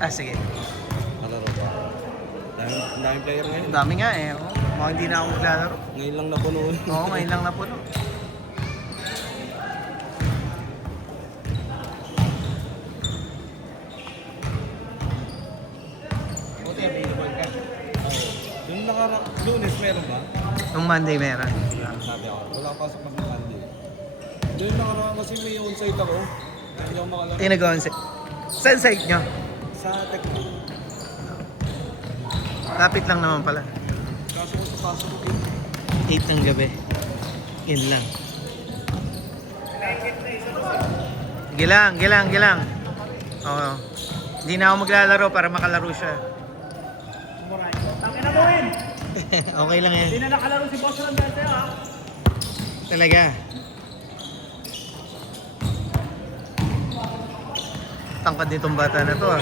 Ah, sige. Malaro ba? Daming player ngayon. Ang dami nga eh. Oh. Mga hindi na ako maglalaro. Ngayon lang napuno. Oo, ngayon lang napuno. Buti available ka. Yung Lunes meron ba? Nung Monday meron. Sabi ako, wala pasok ng Monday. Yung nakaraan kasi may on-site ako. Hindi ako makalaro. Yung nag-onsite. Saan site nyo? Sa Tecno. Lapit lang naman pala. Kaso kung pasok ko din. 8 ng gabi. Yun lang. Gilang. Oo. Hindi na ako maglalaro para makalaro siya. Tangin na mo rin! Okay lang yan. Hindi na nakalaro si Boss Ron dahil sa'yo ha. Talaga. Tangkad nitong bata na to ah.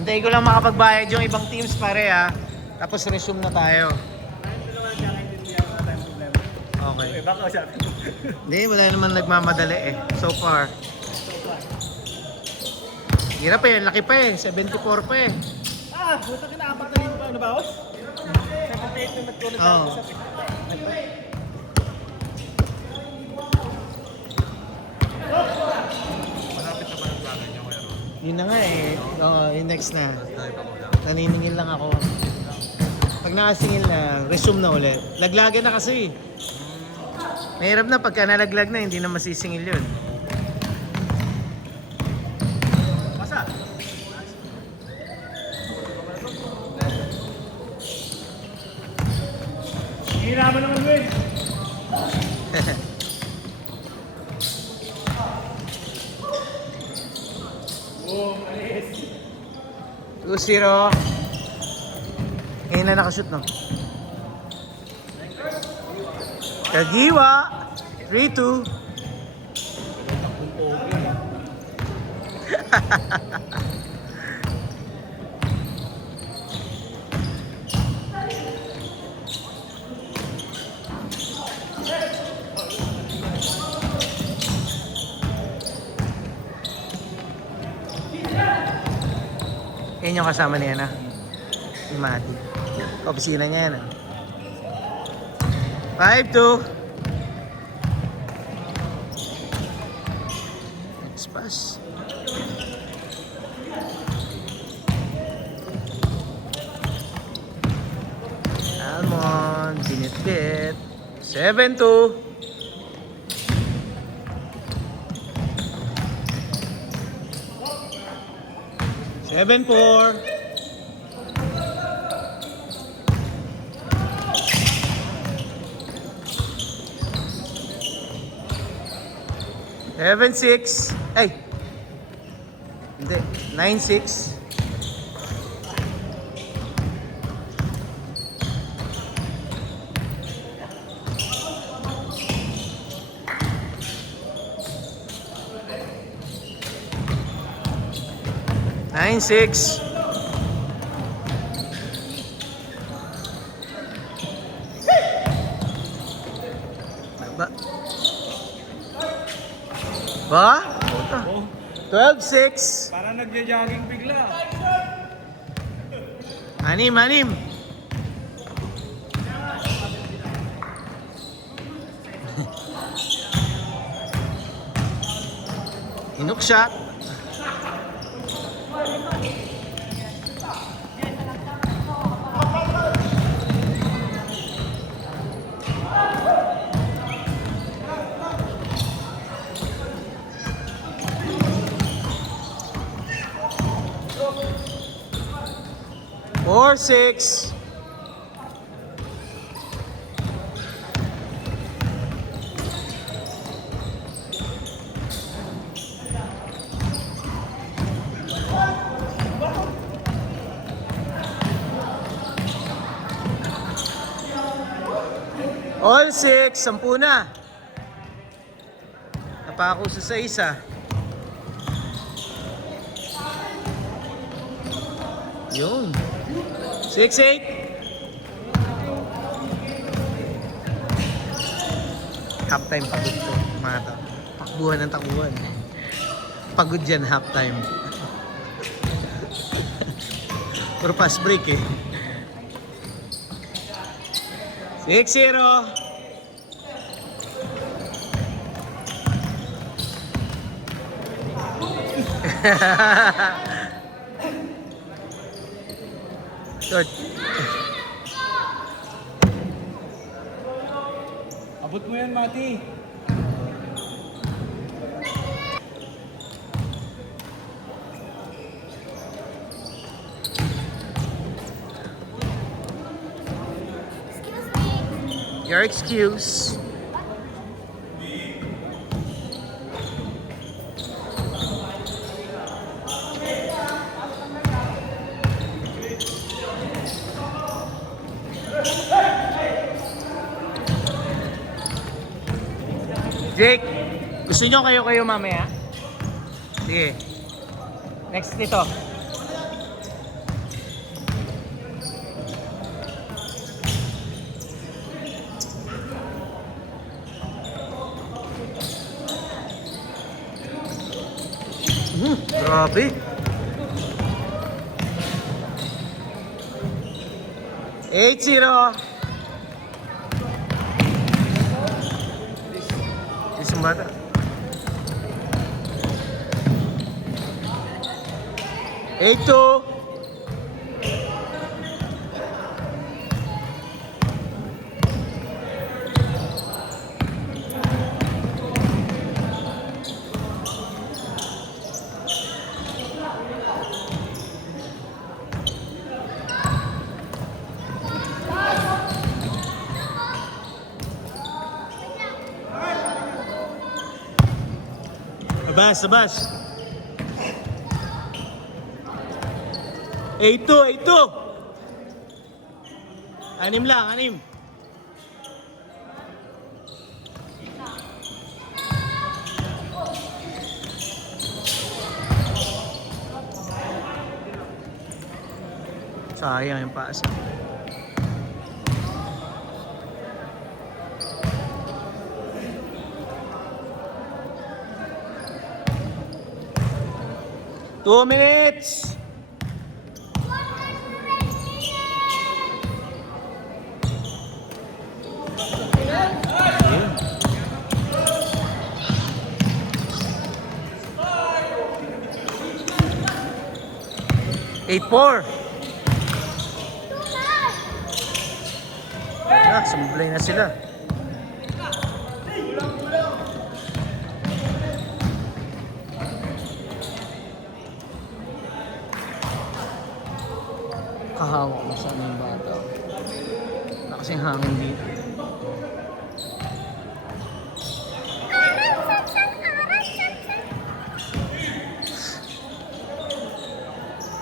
Hintayin ko lang makapagbayad yung ibang teams pare ah. Tapos resume na tayo. Ayun ko naman siya kaintindihan na tayong problema. Okay. Eh baka sabi mo. Hindi, wala naman nagmamadali eh. So far. Hirap eh, laki pa eh. 74 pa eh. Ah, buta ka na apat na rin pa. Ano ba, Boss? 78 na nagkulot Oo. ako sa Malapit na ba ng plano niyo kaya Ron? Yun na nga eh. Oo, yung next na. Dahil pa ko lang. Naniningil lang ako. Pag nakasingil na, resume na ulit. Laglagan na kasi. Mahirap na pagka nalaglag na, hindi na masisingil yun. Masa? Hihirapan naman mo eh. Oh, alis. 2-0. Ngayon na nakashoot no? Kagiwa. 3-2. Yan yung kasama niya na. Si Mati. Opisina niya yan. 5-2. Next pass. Almond. Binit-bit. 7-2. Seven, 4. Seven, 6. Ay! Hindi. 9-6. Nine, 6. Ba? 12-6. Parang nagja-jogging bigla. Anim. Inuk shot. Four, 6. All 6, 10 na. Napako sa isa. Yun. 6-8. Halftime pagod to, mga to. Takbuhan ng takbuhan. Pagod yan, halftime. Puro fast break eh. 6-0. Good. Abot mo yan, Mati. Your excuse. Jake, gusto nyo kayo mamaya? Sige. Next dito. Grabe. 8-0. Isang bata. 8-2. Sabas. 8-2. 6 lang. Sayang yung pass. Two minutes. Yeah. 8-4. Sumblay na sila. Kahawak mo sa aming bata. Wala kasing hangin dito.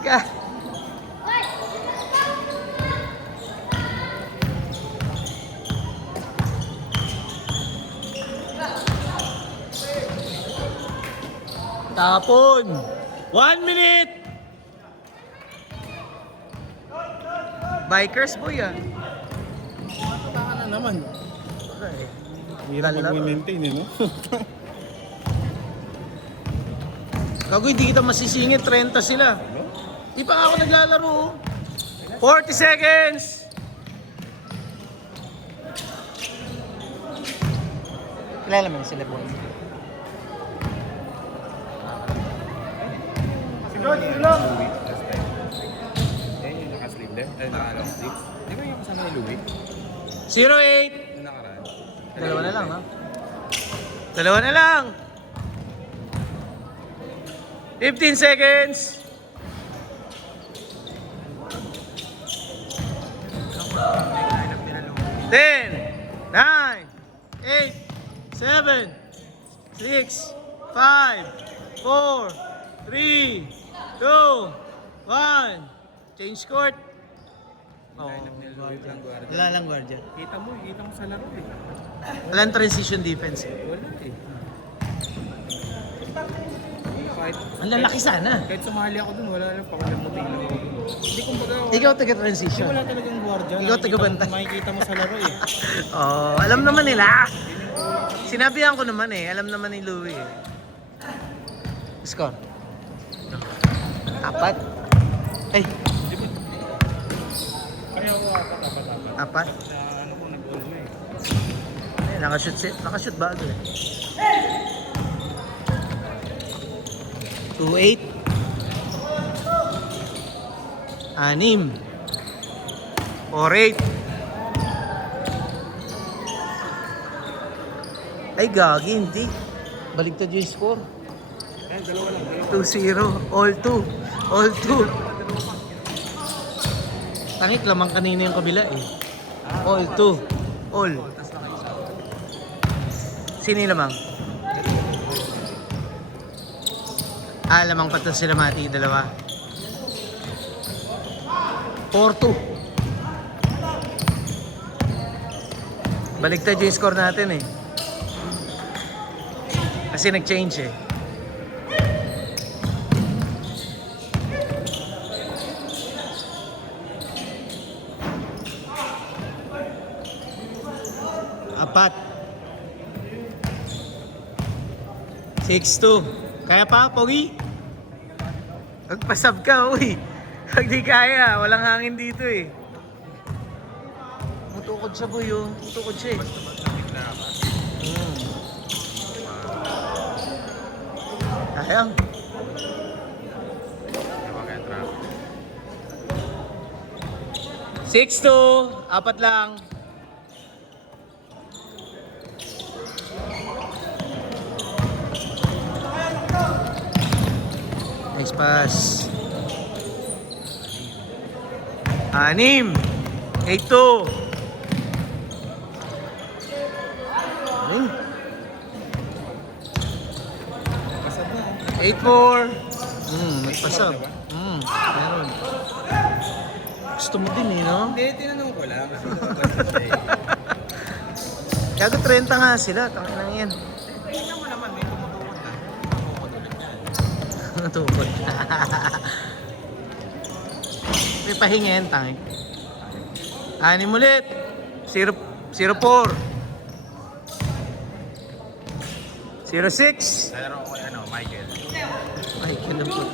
Ka! Tapon! 1 minute! Bikers po yan. Baka na naman. Hirap mag-maintain eh, no? Gago, hindi kita masisingit. 30 sila. Di pa ako naglalaro. 40 seconds! Kilala mo sila po. Louis last time. Yan yung naka-sleeve din. Naka-long sleeves. Di ba yung kasama ni Louis? 0-8. Yung nakaraan. Dalawa na lang, ha? Dalawa na lang. 15 seconds. Ten, 9, 8, 7, 6, 5, 4, 3, 2, 1. Change court. Oh, wala lang guardia. Kita mo sa laro eh. Walang transition defense. Wala eh. 5 kahit... Ang lalaki sana. Kahit sumali ako dun, wala lang pakalamutin lang ako dun. Hindi kumbaga... Ikaw Hindi, taga-transition. wala talagang gwardiya. Ikaw taga-bantay. Makikita mo sa laro eh. Oh, alam naman nila. Sinabihan ko naman eh. Alam naman ni Louie eh. Score. 4. Ay, Kaya ako apat. 4. Na ano ko nag-goal mo eh. Ay, nakashoot ba agad eh. 2-8. 6. 4-8. Ay, gagi, hindi. Baligtad yung score. Eh, dalawa lang. 2-0. All 2. All 2. Tangik lamang kanina yung kabila eh. All 2. All. Sino yung lamang? Lamang pa to sila Mati, dalawa. 4-2. Baligtad yung score natin eh. Kasi nag-change eh. Apat. 6-2. Kaya pa, Pogi? Magpasab ka, uy. Pag di kaya, walang hangin dito eh. Mutukod siya, boy, oh. Mutukod siya eh. Sayang. Ewan kaya trap. 6-2. Apat lang. Nice pass. 6. 8-2. Galing. Pasad na. 8-4. Nagpasab. Meron. Gusto mo din eh, no? Hindi, tinanong ko lang. Kasi nakabasa siya eh. Gago 30 nga sila. Tangin lang yan. Tingnan mo naman, may tumutukod na. Tumutukod ulit yan. Natukod. May pahinga yan, tangin. 6 ulit. 0-4. 0-6. Nalaro ko ano, Michael. Ay, kinabot.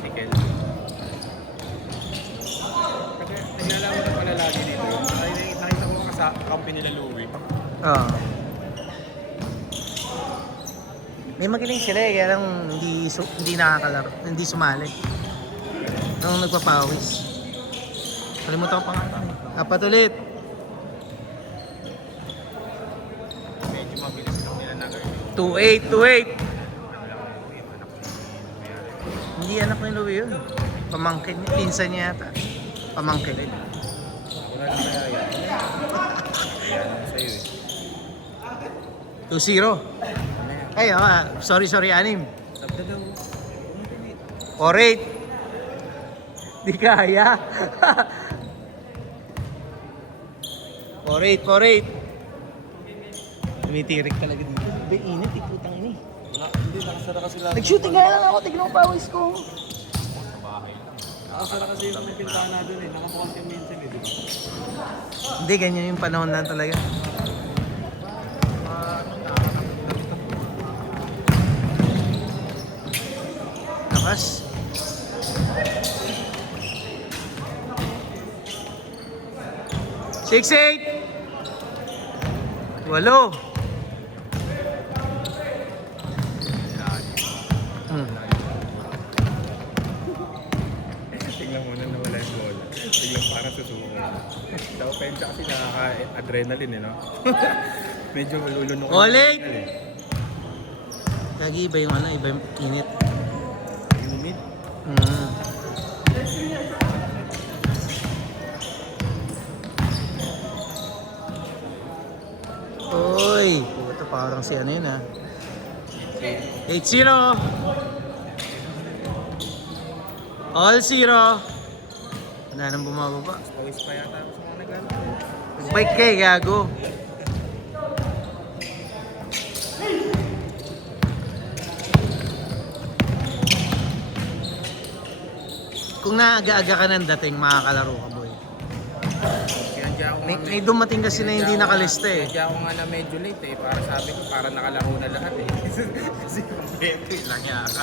Si Kel. Kasi naglalaman na pala lagi dito. Nakita ko sa kampi nila Louie. Oo. May magaling sila eh, kaya lang hindi nakakalaro, hindi sumali. Nung nagpapawis. Kalimutan ko pa nga. Apat ulit. Medyo mabilis lang nila na 2-8, 2-8. Ano lang ang Louie, anak ni Louie. Hindi anak ni Louie yun. Pamangkin niya, pinsan niya yata. Pamangkin. Wala lang kaya yan. Kaya naman sa'yo eh. 2-0. Ay, sorry, 6. Sabda daw. 4-8. Di kaya. 4-8, 4-8. Tumitirik talaga dito. Be, init, putang ini. Wala, hindi, nakasara kasi lahat. Nag-shooting nga lang ako, tignan mo pawis ko. Sa bahay lang. Nakasara kasi yung pintana dun eh. Nakabukas yung minsan eh, di ba? Hindi, ganyan yung panahon na talaga. Lakas. Six, 8. 8. Tingnan mo na nawala yung bola. Tingnan parang susuko. Sa opensa kasi nakaka-adrenaline eh, no? Medyo lulunok. Ulit! Lagi iba yung iba yung init. Humid. Uy! Puto, parang si ano yun 8-0. All 0. Wala nang bumababa. Pawis pa yata ako sa mga nagano. Bike kay gago. kung naaga-aga ka ng dating, makakalaro ka, boy. Sinadya ako May dumating kasi na hindi nakalista eh. Sinadya ako nga na medyo late eh. Para sabi ko, para nakalaro na lahat eh. Kasi kompleto lang yaka.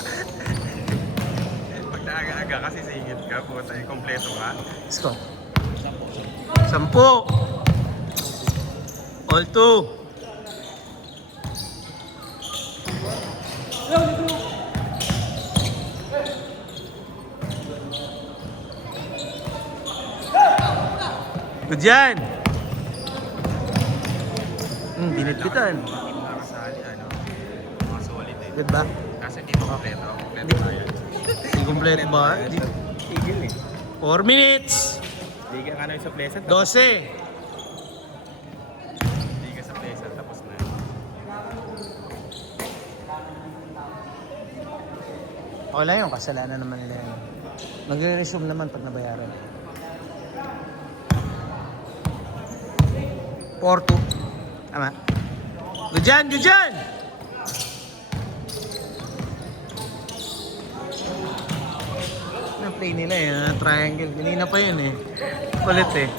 Pag naaga-aga kasi singit ka, puta yung kompleto ka. Let's go. 10. All 2. Good yan. Binitbitan. Hindi mo nakasali, ano? Mga solid eh. Good ba? Kasi hindi mo kompleto. Kompleto na yan. Hindi kompleto ba? Tigil eh. 4 minutes. Tigil ka na yung sa Pleasant. 12. Tigil ka sa Pleasant, tapos na yun. Okay lang yun, kasalanan naman nila yun. Magre-resume naman pag nabayaran. 4-2. Tama. Good dyan, good dyan! Ang play nila eh, triangle. Kanina pa yun eh. Kulit eh.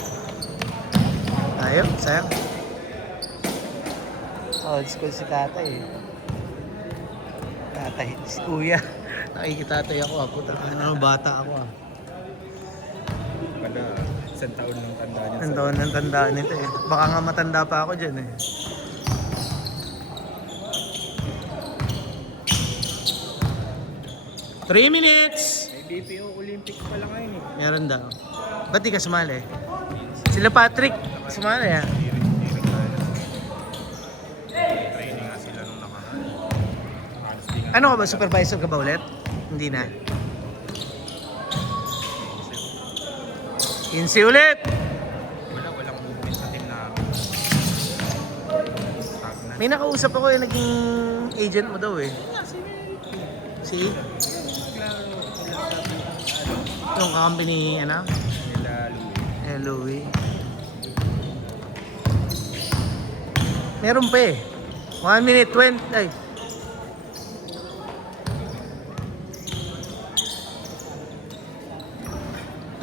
Ayaw, sayang. Old school si tatay eh. Tatay, si kuya. Nakikitatay ako ah. Puta ka na, bata ako ah. Pala, isang taon ng tanda niya. Ang taon ng tandaan nito eh. Baka nga matanda pa ako dyan eh. Three minutes! May BPO Olympics pala ngayon eh. Meron daw. Ba't di ka sumali? Sila Patrick, sumali ah. Training nga sila nung nakaraan. Honestly nga. Ano ka ba? Supervisor ka ba ulit? Hindi na. 15 ulit! Walang movement sa team na stagnant. May nakausap ako yung naging agent mo daw eh. Si? Yung company, ano? Nila Louie. Louie. Meron pa eh. 1 minute 20. Ay.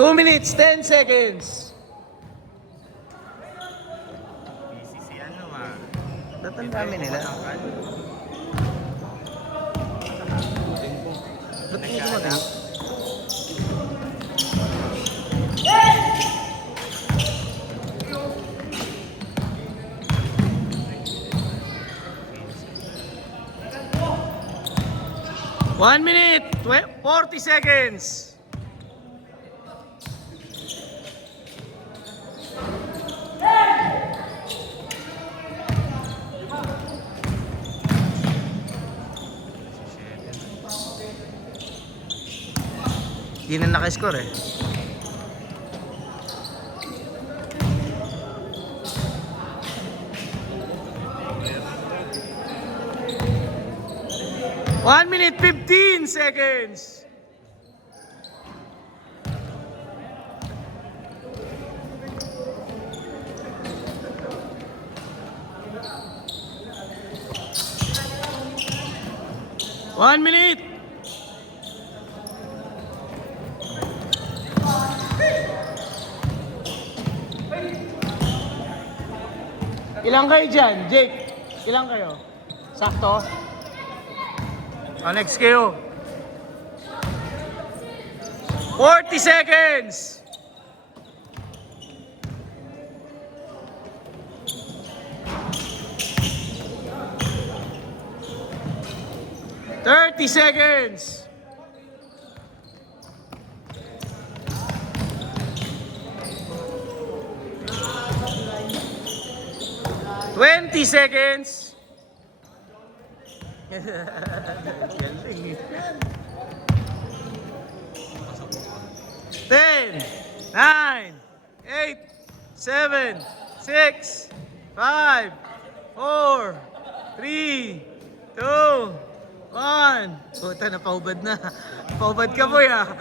Two minutes, 10 seconds. PCC ano ah. Ba't ang dami nila? Ba't hindi mo na? One minute, 40 seconds. Hindi na naka-score eh. One minute, 15 seconds. One minute. Ilang kayo dyan, Jake? Ilang kayo? Sakto? Oh, next kayo. 40 seconds! $30 seconds! $20 seconds! Galing. 10, 9, 8, 7, 6, 5, 4, 3, 2, 1. Puta, napaubad na. Paubad ka, boy, ah.